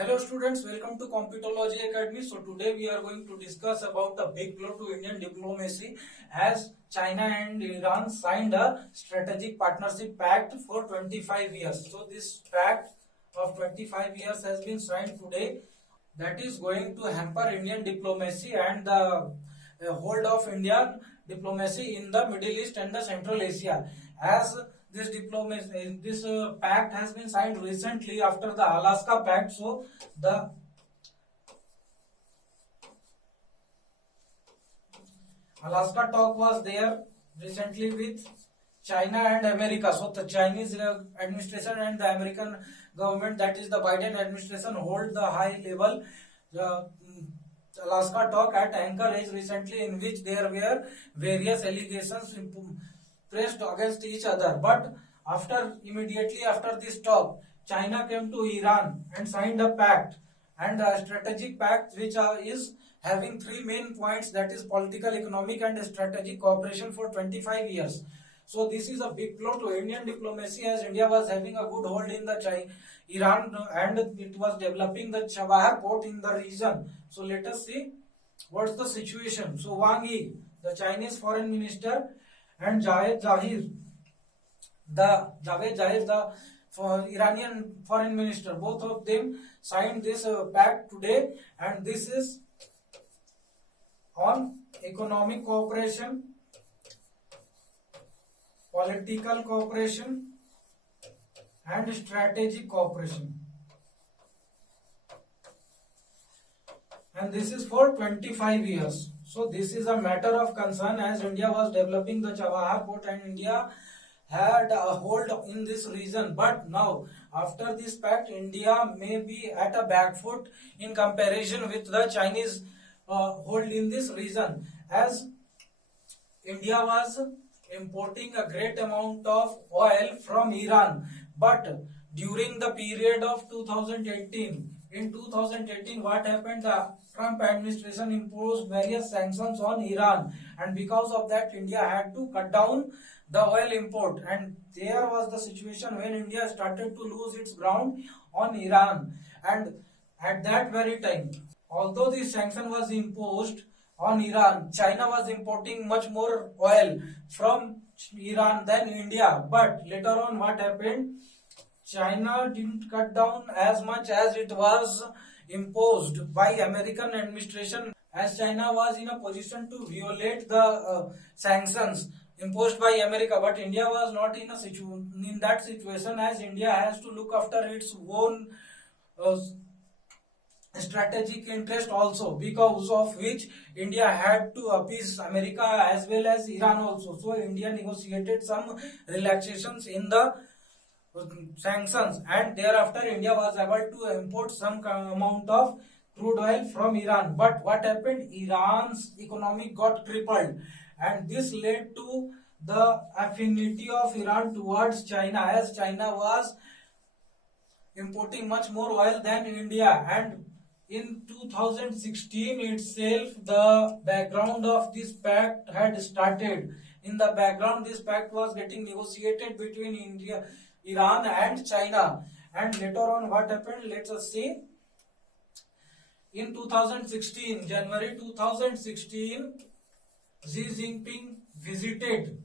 Hello students, welcome to Computology Academy. So today we are going to discuss about the big blow to Indian diplomacy as China and Iran signed a strategic partnership pact for 25 years. So this pact of 25 years has been signed today. That is going to hamper Indian diplomacy and the hold of Indian diplomacy in the Middle East and the Central Asia. As this pact has been signed recently after the Alaska Pact. So the Alaska talk was there recently with China and America. So the Chinese administration and the American government, that is the Biden administration, hold the high level Alaska talk at Anchorage recently, in which there were various allegations pressed against each other. But immediately after this talk, China came to Iran and signed a pact, and a strategic pact which is having three main points, that is political, economic and strategic cooperation for 25 years. So this is a big blow to Indian diplomacy, as India was having a good hold in the Iran and it was developing the Chabahar port in the region. So let us see what's the situation. So Wang Yi, the Chinese foreign minister, and Javed Zahir, the Iranian foreign minister, both of them signed this pact today, and this is on economic cooperation, political cooperation and strategic cooperation, and this is for 25 years. So this is a matter of concern, as India was developing the Chabahar port and India had a hold in this region. But now after this pact, India may be at a back foot in comparison with the Chinese hold in this region, as India was importing a great amount of oil from Iran. But during the period of 2018, in 2018, what happened? The Trump administration imposed various sanctions on Iran, and because of that, India had to cut down the oil import. And there was the situation when India started to lose its ground on Iran. And at that very time, although this sanction was imposed on Iran, China was importing much more oil from Iran than India. But later on, what happened? China didn't cut down as much as it was imposed by American administration, as China was in a position to violate the sanctions imposed by America. But India was not in that situation, as India has to look after its own strategic interest also, because of which India had to appease America as well as Iran also. So India negotiated some relaxations in the sanctions, and thereafter India was able to import some amount of crude oil from Iran. But what happened? Iran's economy got crippled, and this led to the affinity of Iran towards China, as China was importing much more oil than India. And in 2016 itself, the background of this pact had started. In the background, this pact was getting negotiated between Iran and China. And later on, what happened? Let us see. In 2016, January 2016, Xi Jinping visited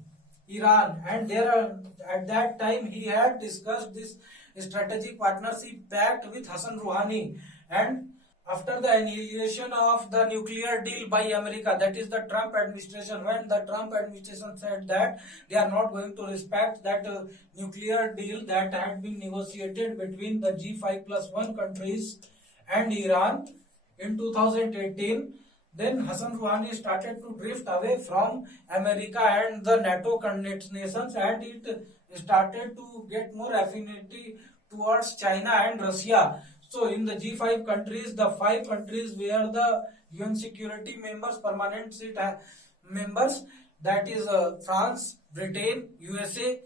Iran, and at that time he had discussed this strategic partnership pact with Hassan Rouhani. And after the annihilation of the nuclear deal by America, that is the Trump administration, when the Trump administration said that they are not going to respect that nuclear deal that had been negotiated between the G5+1 countries and Iran in 2018, then Hassan Rouhani started to drift away from America and the NATO nations, and it started to get more affinity towards China and Russia. So in the G5 countries, the 5 countries were the UN security members, permanent seat members, that is France, Britain, USA,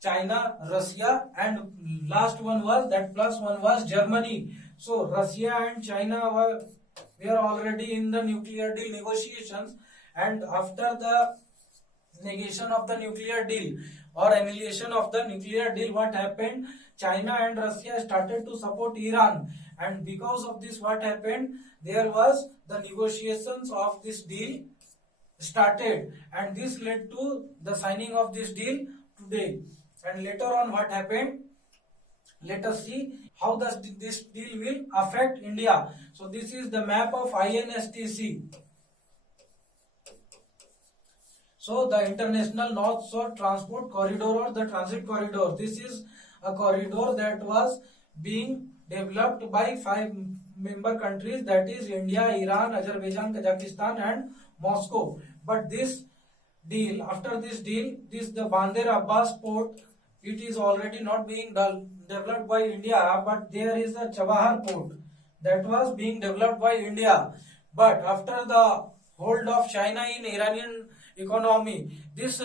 China, Russia, and last one was, that plus one was Germany. So Russia and China were already in the nuclear deal negotiations, and after the negation of the nuclear deal or annihilation of the nuclear deal, what happened? China and Russia started to support Iran, and because of this, what happened? There was the negotiations of this deal started, and this led to the signing of this deal today. And later on, what happened? Let us see how does this deal will affect India. So this is the map of INSTC. So the International North-South Transport Corridor or the Transit Corridor. This is a corridor that was being developed by 5 member countries, that is India, Iran, Azerbaijan, Kazakhstan and Moscow. But this deal, after this deal, the Bandar Abbas port, it is already not being developed by India, but there is a Chabahar port that was being developed by India. But after the hold of China in Iranian economy, this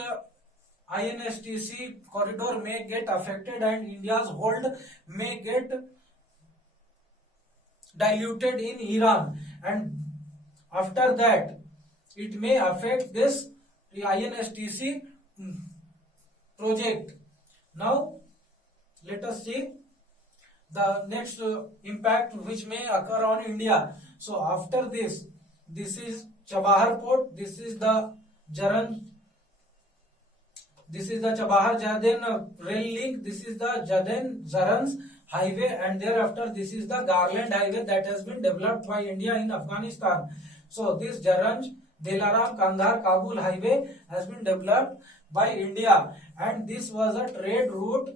INSTC corridor may get affected and India's hold may get diluted in Iran, and after that it may affect this INSTC project. Now let us see the next impact which may occur on India. So after this is Chabahar port, this is the Chabahar Jadin rail link, this is the Zaranj highway, and thereafter this is the Garland highway that has been developed by India in Afghanistan. So this Zaranj, Dilaram, Kandahar, Kabul highway has been developed by India, and this was a trade route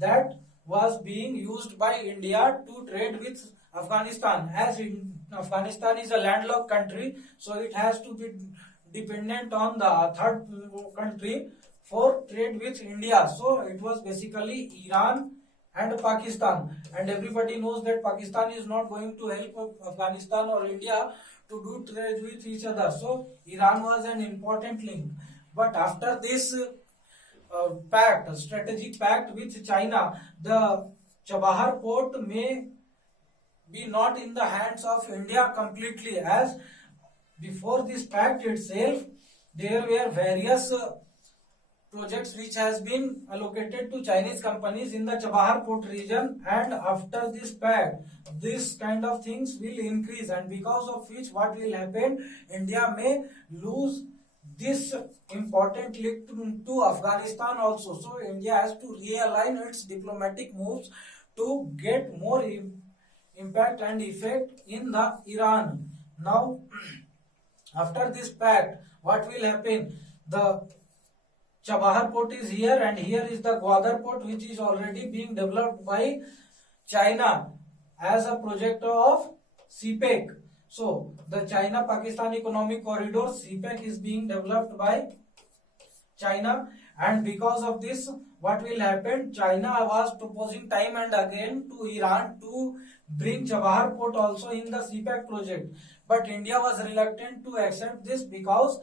that was being used by India to trade with Afghanistan. As Afghanistan is a landlocked country, so it has to be dependent on the third country for trade with India. So it was basically Iran and Pakistan, and everybody knows that Pakistan is not going to help Afghanistan or India to do trade with each other. So Iran was an important link. But after this strategic pact with China, the Chabahar port may be not in the hands of India completely, as before this pact itself there were various projects which has been allocated to Chinese companies in the Chabahar port region, and after this pact this kind of things will increase, and because of which what will happen, India may lose this important link to Afghanistan also. So India has to realign its diplomatic moves to get more impact and effect in the Iran. Now after this pact, what will happen? The Chabahar port is here, and here is the Gwadar port, which is already being developed by China as a project of CPEC. So the China-Pakistan Economic Corridor, CPEC, is being developed by China, and because of this, what will happen? China was proposing time and again to Iran to bring Chabahar port also in the CPEC project, but India was reluctant to accept this because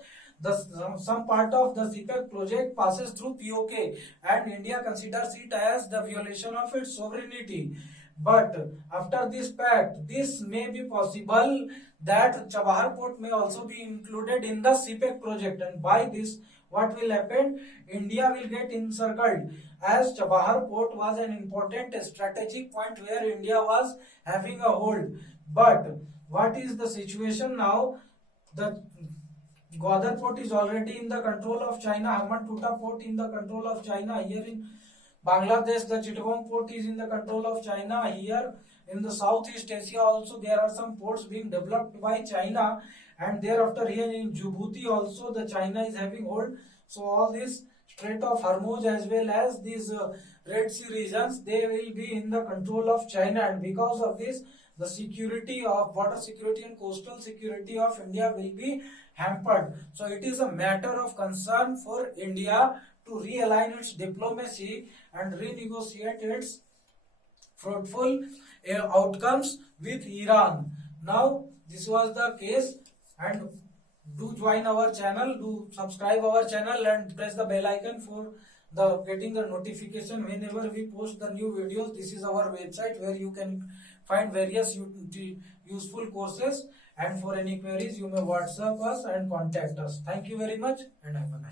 some part of the CPEC project passes through POK, and India considers it as the violation of its sovereignty. But after this pact, this may be possible that Chabahar port may also be included in the CPEC project, and by this what will happen? India will get encircled, as Chabahar port was an important strategic point where India was having a hold. But what is the situation now? The Gwadar port is already in the control of China, Hamantuta port in the control of China. Here in Bangladesh, the Chittagong port is in the control of China. Here in the Southeast Asia also there are some ports being developed by China, and thereafter here in Djibouti also the China is having hold. So all this Strait of Hormuz as well as these Red Sea regions, they will be in the control of China, and because of this the security of water security and coastal security of India will be hampered. So it is a matter of concern for India to realign its diplomacy and renegotiate its fruitful outcomes with Iran. Now this was the case, and do join our channel, do subscribe our channel and press the bell icon for getting the notification whenever we post the new videos. This is our website where you can find various useful courses, and for any queries you may WhatsApp us and contact us. Thank you very much, and have a nice day.